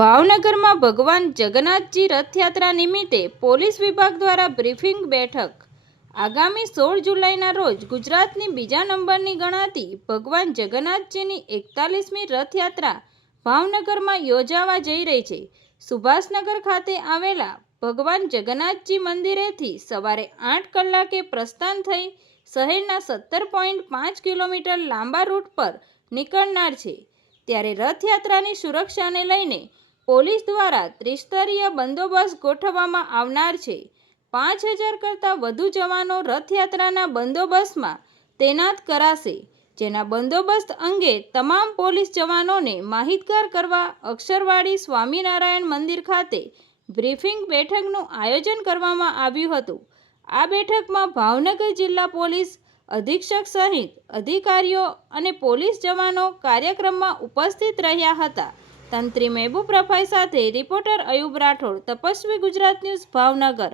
ભાવનગરમાં ભગવાન જગન્નાથજી રથયાત્રા નિમિત્તે પોલીસ વિભાગ દ્વારા બ્રીફિંગ બેઠક. આગામી 16 જુલાઈના રોજ ગુજરાતની બીજા નંબરની ગણાતી ભગવાન જગન્નાથજીની 41મી રથયાત્રા ભાવનગરમાં યોજાવા જઈ રહી છે. સુભાષનગર ખાતે આવેલા ભગવાન જગન્નાથજી મંદિરેથી સવારે 8 કલાકે પ્રસ્થાન થઈ શહેરના 17.5 કિલોમીટર લાંબા રૂટ પર નીકળનાર છે. ત્યારે રથયાત્રાની સુરક્ષાને લઈને પોલીસ દ્વારા ત્રિસ્તરીય બંદોબસ્ત ગોઠવવામાં આવનાર છે. 5000 કરતાં વધુ જવાનો રથયાત્રાના બંદોબસ્તમાં તૈનાત કરાશે. જેના બંદોબસ્ત અંગે તમામ પોલીસ જવાનોને માહિતગાર કરવા અક્ષરવાડી સ્વામિનારાયણ મંદિર ખાતે બ્રીફિંગ બેઠકનું આયોજન કરવામાં આવ્યું હતું. આ બેઠકમાં ભાવનગર જિલ્લા પોલીસ અધિક્ષક સહિત અધિકારીઓ અને પોલીસ જવાનો કાર્યક્રમમાં ઉપસ્થિત રહ્યા હતા. તંત્રી મહેબૂબ રફાઈ સાથે રિપોર્ટર અયુબ રાઠોડ, તપસ્વી ગુજરાત ન્યૂઝ, ભાવનગર.